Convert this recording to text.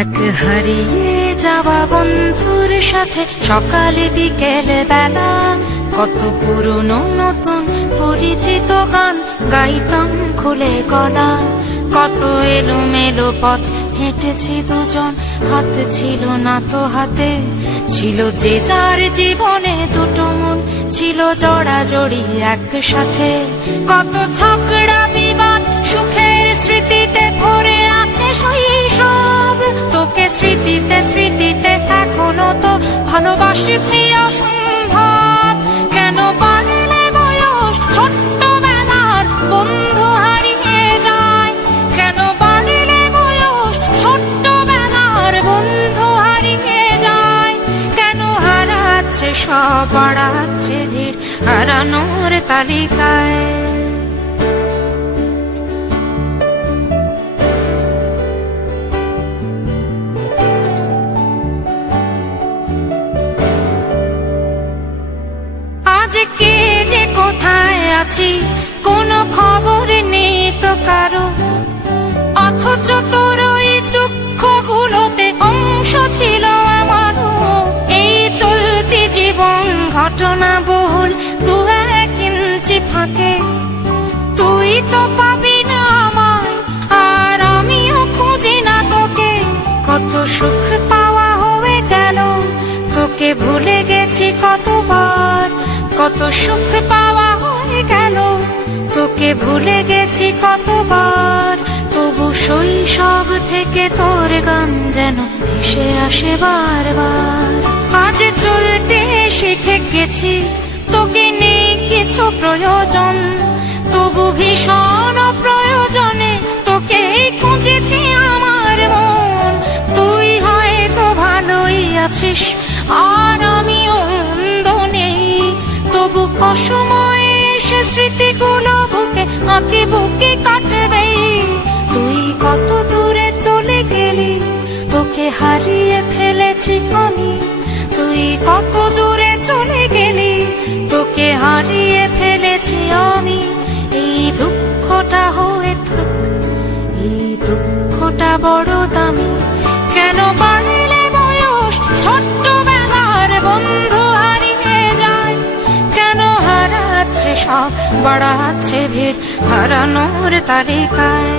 এক হারিয়ে যাওয়া বন্ধুর সাথে সকালে বিকেলে বেলা কত পুরনো নতুন পরিচিত গান গাইতাম খুলে গলা। কত এলোমেলো পথ হেঁটেছি দুজন, হাত ছিল না তো হাতে, ছিল যে যার জীবনে দুটো মন, ছিল জড়াজড়ি একসাথে। কত ঝগড়া বিবাদ সুখের স্মৃতিতে ভরে আছে শৈশব, তোকে স্মৃতিতে স্মৃতিতে এখনো তো ভালোবাসছি অসম্ভব। কেন বাড়লে বয়স ছোট্টবেলার বন্ধু হারিয়ে যায়, কেন বাড়লে বয়স ছোট্টবেলার বন্ধু হারিয়ে যায়, কেন হারাচ্ছে সব বাড়াচ্ছে ভিড় হারানোর তালিকায়। কে যে কোথায় আছি কোনো খবর নেই তো কারো, অথচ তোর ওই দুঃখগুলোতে অংশ ছিল আমারও। এই চলতি জীবন ঘটনা বহুল দু এক ইঞ্চি ফাঁকে, তুই তো পাবি না আমায় আর আমিও খুঁজি না তোকে। কত সুখ পাওয়া হয়ে গেল, তোকে ভুলে গেছি কতবার। কত সুখ পাওয়া হয়ে গেল, তোকে ভুলে গেছি কতবার। তবু শৈশব থেকে তোর গান যেন ভেসে আসে বারবার। আজ চলতে শিখে গেছি, তোকে নেই কিছু প্রয়োজন, তবু ভীষণ প্রয়োজনে তোকে খুঁজেছি আমার মন। তুই হয়তো ভালোই আছিস আর আমিও মন্দ নেই, তবু অসময়ে সে স্মৃতিগুলো বুকে আঁকি বুকে কাটবে। তুই কত দূরে চলে গেলি, তোকে হারিয়ে ফেলেছি আমি। তুই কত দূরে চলে গেলি, তোকে হারিয়ে ফেলেছি আমি। এই দুঃখটা হয়ে থাক, এই দুঃখটা বড় দামি। কেন বাড়লে বয়স ছোট্টবেলার বন্ধু হারিয়ে যায়, কেন হারাচ্ছে সব বাড়াচ্ছে ভিড় হারানোর তালিকায়।